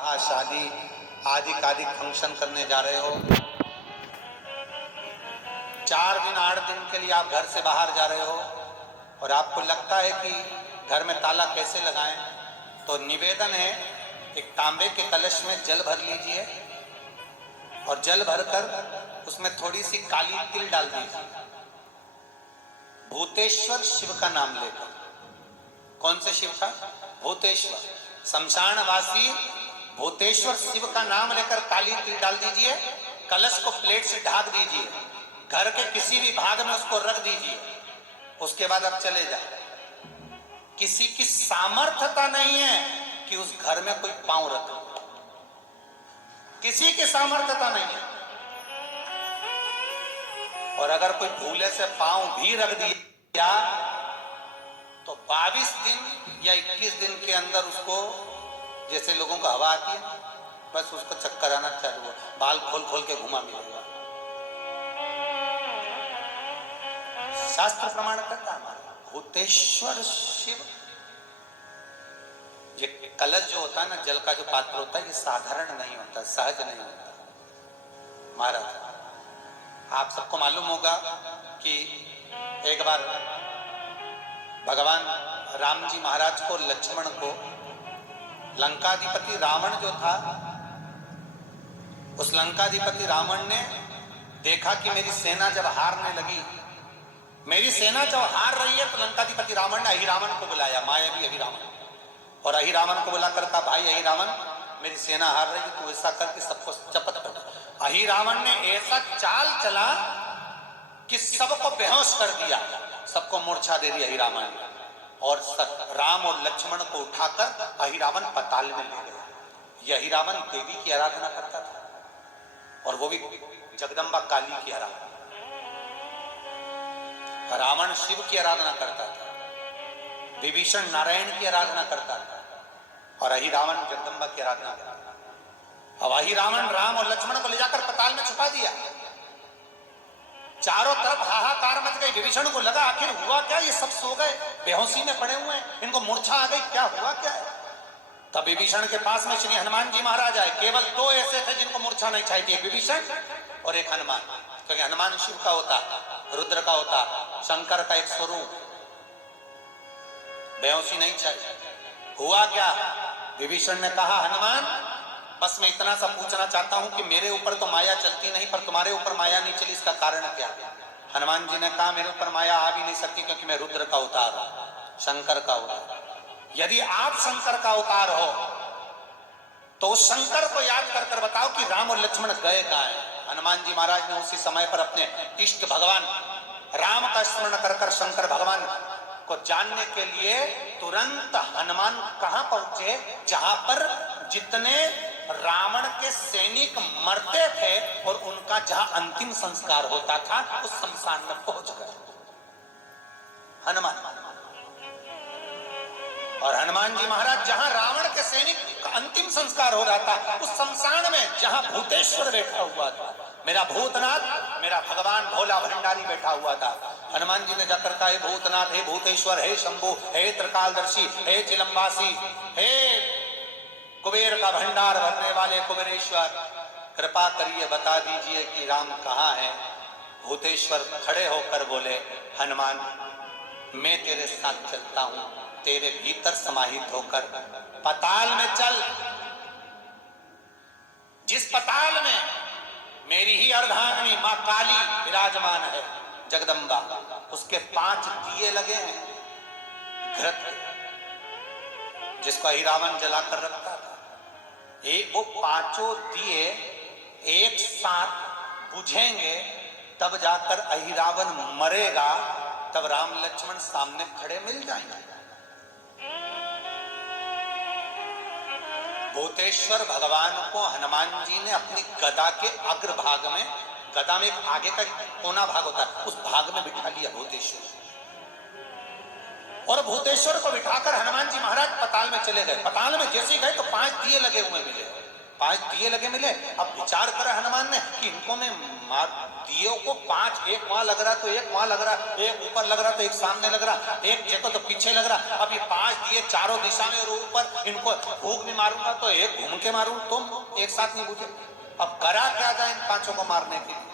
हाँ, शादी आदि आदि फंक्शन करने जा रहे हो, 4 दिन 8 दिन के लिए आप घर से बाहर जा रहे हो और आपको लगता है कि घर में ताला कैसे लगाएं, तो निवेदन है एक तांबे के कलश में जल भर लीजिए और जल भरकर उसमें थोड़ी सी काली तिल डाल दीजिए। भूतेश्वर शिव का नाम लेकर। कौन से शिव का? भूतेश्वर। शमशानवासी भूतेश्वर शिव का नाम लेकर काली तिल डाल दीजिए। कलश को प्लेट से ढक दीजिए, घर के किसी भी भाग में उसको रख दीजिए। उसके बाद अब चले जाए। किसी की सामर्थ्यता नहीं है कि उस घर में कोई पांव रखे, किसी की सामर्थ्यता नहीं है। और अगर कोई भूले से पांव भी रख दिया तो 22 दिन या 21 दिन के अंदर उसको, जैसे लोगों को हवा आती है, बस उसको चक्कर आना चालू हो, बाल खोल खोल के घुमा मिलेगा। शास्त्र प्रमाण करता हमारा भूतेश्वर शिव। ये कलश जो होता है ना, जल का जो पात्र होता है, ये साधारण नहीं होता, सहज नहीं होता। महाराज, आप सबको मालूम होगा कि एक बार भगवान राम जी महाराज को, लक्ष्मण को, लंकाधिपति रावण जो था, उस लंकाधिपति रावण ने देखा कि मेरी सेना जब हारने लगी, मेरी सेना जब हार रही है, तो लंकाधिपति रावण ने अहिरावण को बुलाया, मायावी अहिरावण, और अहिरावण को बुलाकर कहा, भाई अहिरावण, मेरी सेना हार रही है, तू ऐसा करके सबको चपत कर। अहिरावण ने ऐसा चाल चला कि सबको बेहोश कर दिया, सबको मूर्छा दे दी अहिरावण ने, और राम और लक्ष्मण को उठाकर अहिरावण पाताल में ले गया। यह अहिरावण देवी की आराधना करता था, और वो भी जगदम्बा काली की आराधना। रावण शिव की आराधना करता था, विभीषण नारायण की आराधना करता था, और अहिरावण जगदम्बा की आराधना करता था। अब अहिरावण राम और लक्ष्मण को ले जाकर पाताल में छुपा दिया। चारों तरफ हाहाकार मच गई। विभीषण को लगा आखिर हुआ क्या, ये सब सो गए, बेहोशी में पड़े हुए हैं, इनको मूर्छा आ गई, क्या हुआ क्या है। तब विभीषण के पास में श्री हनुमान जी महाराज आए। केवल 2 ऐसे थे जिनको मूर्छा नहीं चाहिए, एक विभीषण और एक हनुमान, क्योंकि हनुमान शिव का होता, रुद्र का होता, शंकर का एक स्वरूप, बेहोशी नहीं चाहिए। हुआ क्या? विभीषण ने कहा, हनुमान, बस मैं इतना सा पूछना चाहता हूं कि मेरे ऊपर तो माया चलती नहीं, पर तुम्हारे ऊपर माया नहीं चली, इसका कारण क्या? हनुमान जी ने कहा, मेरे ऊपर माया आ भी नहीं सकती, क्योंकि मैं रुद्र का अवतार हूं, शंकर का अवतार। यदि आप शंकर का अवतार हो तो शंकर को याद कर कर बताओ कि राम और लक्ष्मण गए कहां हैं। हनुमान जी महाराज ने उसी समय पर अपने इष्ट भगवान राम का स्मरण कर कर शंकर भगवान को जानने के लिए तुरंत हनुमान कहां पहुंचे, जहां पर जितने रावण के सैनिक मरते थे और उनका जहां अंतिम संस्कार होता था, उस शमशान में पहुंच गए हनुमान। और हनुमान जी महाराज जहां रावण के सैनिक का अंतिम संस्कार हो रहा था, उस शमशान में जहां भूतेश्वर बैठा हुआ था, मेरा भूतनाथ, मेरा भगवान भोला भंडारी बैठा हुआ था। हनुमान जी ने जाकर कहा, हे भूतनाथ, हे भूतेश्वर, हे शंभु, हे त्रिकालदर्शी, हे चिलम्बासी, हे कुबेर का भंडार भरने वाले कुबेरेश्वर, कृपा करिए बता दीजिए कि राम कहाँ है। भूतेश्वर खड़े होकर बोले, हनुमान, मैं तेरे साथ चलता हूं, तेरे भीतर समाहित होकर पाताल में चल। जिस पाताल में मेरी ही अर्धांगिनी मां काली विराजमान है, जगदम्बा, उसके 5 दिए लगे हैं घृत के, जिसको अहिरावण जलाकर रखता था। वो 5 दिए एक साथ बुझेंगे, तब जाकर अहिरावण मरेगा, तब राम लक्ष्मण सामने खड़े मिल जाएंगे। भूतेश्वर भगवान को हनुमान जी ने अपनी गदा के अग्रभाग में, गदा में एक आगे का कोना भाग होता है, उस भाग में बिठा लिया भूतेश्वर। और भूतेश्वर को बिठाकर हनुमान जी महाराज पाताल में चले गए। पाताल में जैसे ही गए तो 5 दिए लगे हुए मिले। 5 दिए लगे मिले। अब विचार करा हनुमान ने कि इनको मैं मार, दियों को 5, एक वहां लग रहा तो एक वहां लग रहा, एक ऊपर लग रहा तो एक सामने लग रहा, एक देखो तो पीछे लग रहा। अब ये 5 दिए चारों दिशा में और ऊपर, इनको फूंक भी मारूंगा तो एक घूम के मारूं, तुम एक साथ नहीं बुझे। अब करा क्या जाए इन 5 को मारने के लिए।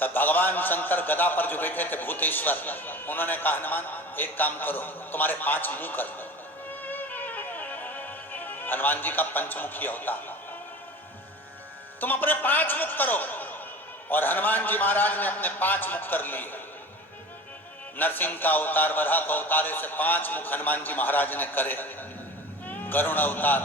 तब भगवान शंकर गदा पर जो बैठे थे भूतेश्वर, उन्होंने कहा हनुमान एक काम करो, तुम्हारे 5 मुंह कर दो। हनुमान जी का पंचमुखी अवतार, तुम अपने 5 मुख करो। और हनुमान जी महाराज ने अपने 5 मुख कर लिए। नरसिंह का अवतार, वराह का अवतार, ऐसे 5 मुख हनुमान जी महाराज ने करे। गरुण अवतार,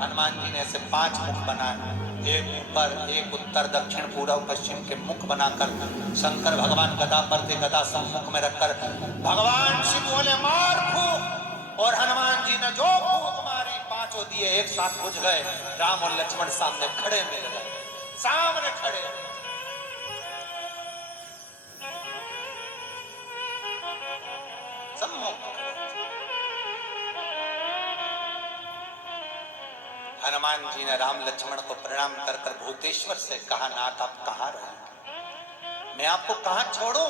हनुमान जी ने ऐसे 5 मुख बनाए, एक ऊपर, एक उत्तर, दक्षिण, पूर्व, पश्चिम के मुख बनाकर शंकर भगवान गदा पर थे, गदा सम्मुख में रखकर भगवान शिव बोले मार फूंक, और हनुमान जी ने जो फूंक मारी 5 दिए एक साथ बुझ गए। राम और लक्ष्मण सामने खड़े मिल गए, सामने खड़े। सम्मुख हनुमान जी ने राम लक्ष्मण को प्रणाम कर कर भूतेश्वर से कहा नाथ आप कहां रहे, मैं आपको कहां छोड़ूं,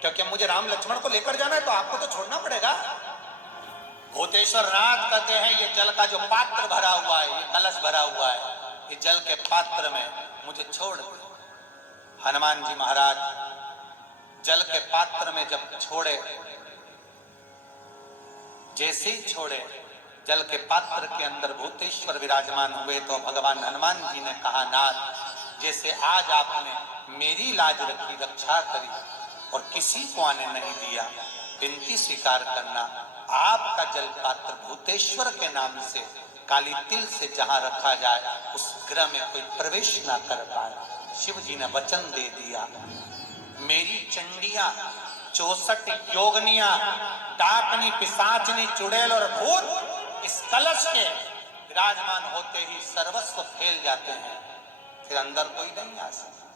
क्योंकि मुझे राम लक्ष्मण को लेकर जाना है तो आपको तो छोड़ना पड़ेगा। भूतेश्वर नाथ कहते हैं ये जल का जो पात्र भरा हुआ है, ये कलश भरा हुआ है, ये जल के पात्र में मुझे छोड़ दो। हनुमान जी महाराज जल के पात्र में जब छोड़े, जैसे ही छोड़े जल के पात्र के अंदर भूतेश्वर विराजमान हुए तो भगवान हनुमान जी ने कहा नाथ जैसे आज आपने मेरी लाज रखी, रक्षा करी और किसी को आने नहीं दिया, विनती स्वीकार करना, आपका जल पात्र भूतेश्वर के नाम से काली तिल से जहां रखा जाए उस ग्रह में कोई प्रवेश ना कर पाए। शिव जी ने वचन दे दिया, मेरी चंडियां 64 योगनियां, डाकनी, पिशाचनी, चुड़ैल और भूत इस कलश के विराजमान होते ही सर्वस्व फैल जाते हैं, फिर अंदर कोई नहीं आ सकता।